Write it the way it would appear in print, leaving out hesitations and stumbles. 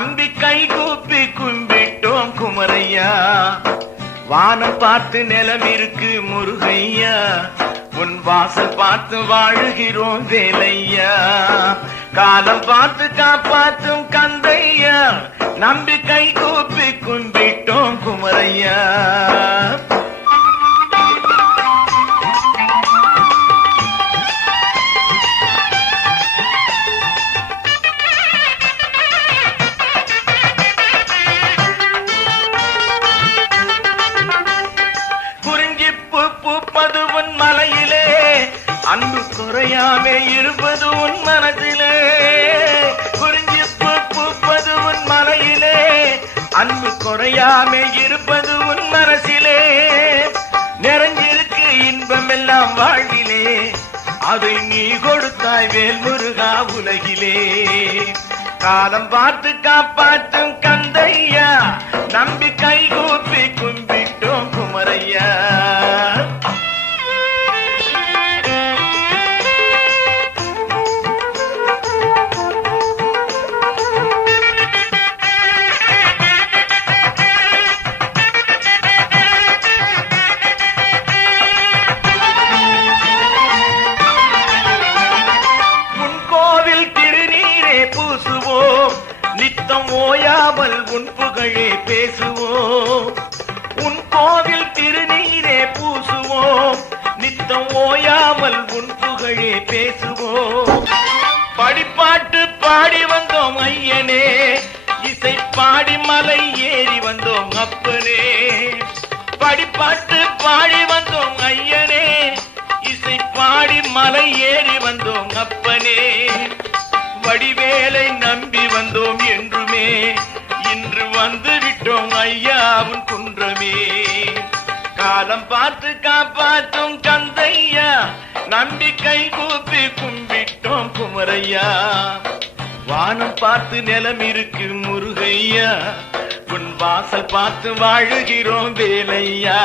நம்பிக்கை கூப்பி கும்பிட்டோம் குமரையா. வானம் பார்த்து நிலம் இருக்கு முருகையா, உன் வாசல் பார்த்து வாழுகிறோம் வேலையா. காலம் பார்த்து காப்பாற்றும் கந்தையா, நம்பிக்கை கூப்பி கும்பிட்டோம் குமரையா. பூப்பது உன் மலையிலே, அன்பு குறையாமே இருப்பது உன் மனதிலே. குறிஞ்சி பூப்பது உன் மலையிலே, அன்பு குறையாமே இருப்பது உன் மனசிலே. நிறைஞ்சிருக்கு இன்பம் எல்லாம் வாழ்விலே, அதை நீ கொடுத்தாய் வேல் முருகா உலகிலே. காலம் பார்த்து காப்பாற்றும் கந்தையா, நம்பிக்கை கூப்பி கும்பிட்டோம் குமரையா. நித்தம் ஓயாமல் உன் புகழே பேசுவோம், உன் கோவில் திருநீரே பூசுவோம். நித்தம் ஓயாமல் உன் புகழே பேசுவோம். படிப்பாட்டு பாடி வந்தோம் ஐயனே, இசை பாடி மலை ஏறி வந்தோம் அப்பனே. படிப்பாட்டு பாடி வந்தோம் ஐயனே, இசை பாடி மலை ஏறி வந்தோம் அப்பனே. வடிவேலை நம்பி வந்தோம் என்றுமே, இன்று வந்து விட்டோம் ஐயாவின் குன்றமே. காலம் பார்த்து காப்பாற்றும் கந்தையா, நம்பிக்கை கூப்பி கும்பிட்டோம் குமரையா. வானம் பார்த்து நிலம் இருக்கு முருகையா, உன் வாசல் பார்த்து வாழுகிறோம் வேலையா.